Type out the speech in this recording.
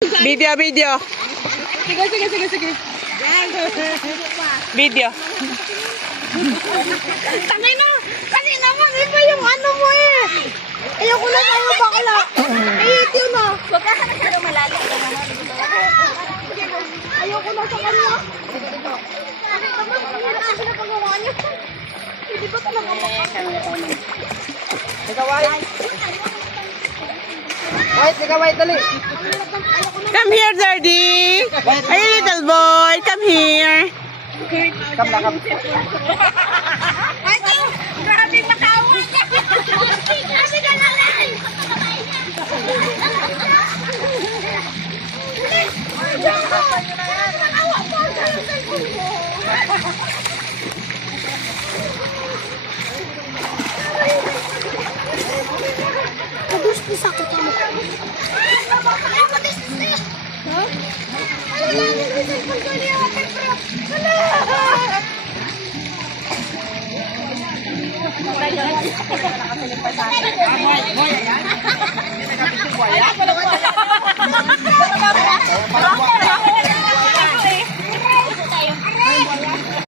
Video, video. Sige, sige, sige, sige. Yan. Video. Tangay na. Kasi naman, iba yung ano mo eh. Ayoko na sa'yo bakla. Ayit yun ah. Huwag ka masyado malalim. Ayoko na sa kanya. Kasi napagawa niya. Hindi ba talaga makakalimutan? Teka, White. White, teka, White, dali. Come here, Daddy. Hey, little boy. Come here. Come na, come. Ito! Grabe makawa niya! Kasi ka na lang! Kadus-dus ako pa mo. Ha? Ano lang yung cellphone ko niya? Hala!